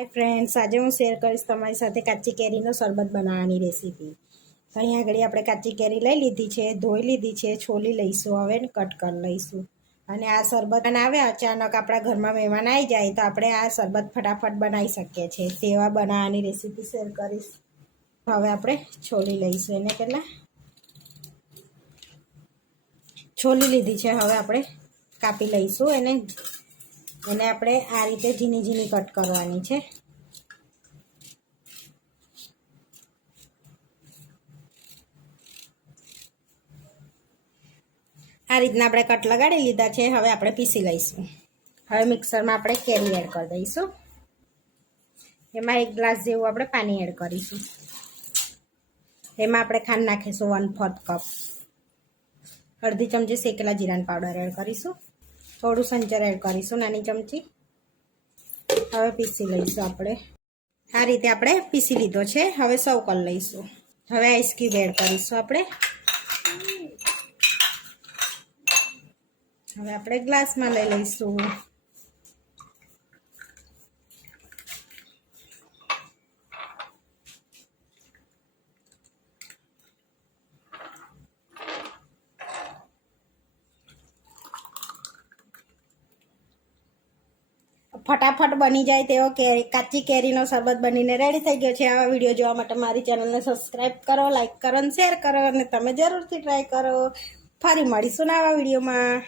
Hi friends આજે હું share કરીશ તમારી સાથે કાચી કેરીનો શરબત બનાવવાની રેસીપી અહીં આગળ આપણે કાચી કેરી લઈ લીધી છે, ધોઈ લીધી છે, છોલી લઈશું હવે કટ કરી લઈશું. અને આ શરબત આવે અચાનક આપણા ઘરમાં મહેમાન આવી જાય તો આપણે આ શરબત ફટાફટ બનાવી શકીએ છીએ. તેવા બનાવવાની રેસીપી શેર કરીશ. હવે આપણે છોલી લઈશું. એને પહેલાં છોલી લીધી છે. હવે આપણે કાપી લઈશું. એને એને આપણે આ રીતે ઝીણી ઝીણી કટ કરવાની છે. આ રીતના આપણે કટ લગાડી લીધા છે. હવે આપણે પીસી લઈશું. હવે મિક્સરમાં આપણે કેરી એડ કરી દઈશું. એમાં એક ગ્લાસ જેવું આપણે પાણી એડ કરીશું. એમાં આપણે ખાંડ નાખીશું વન ફોર્થ કપ. અડધી ચમચી શેકેલા જીરાન પાવડર એડ કરીશું. થોડું સંચર એડ કરીશું, નાની ચમચી. હવે પીસી લઈશું આપણે. આ રીતે આપણે પીસી લીધો છે. હવે સર્વ કરી લઈશું. હવે આઈસ એડ કરીશું આપણે. હવે આપણે ગ્લાસમાં લઈ લઈશું. ફટાફટ બની જાય તેવો કેરી, કાચી કેરીનો શરબત બનીને રેડી થઈ ગયો છે. આવા વીડિયો જોવા માટે મારી ચેનલને સબસ્ક્રાઈબ કરો લાઈક કરો અને શેર કરો અને તમે જરૂરથી ટ્રાય કરો. ફરી મળીશું ને આવા વિડીયોમાં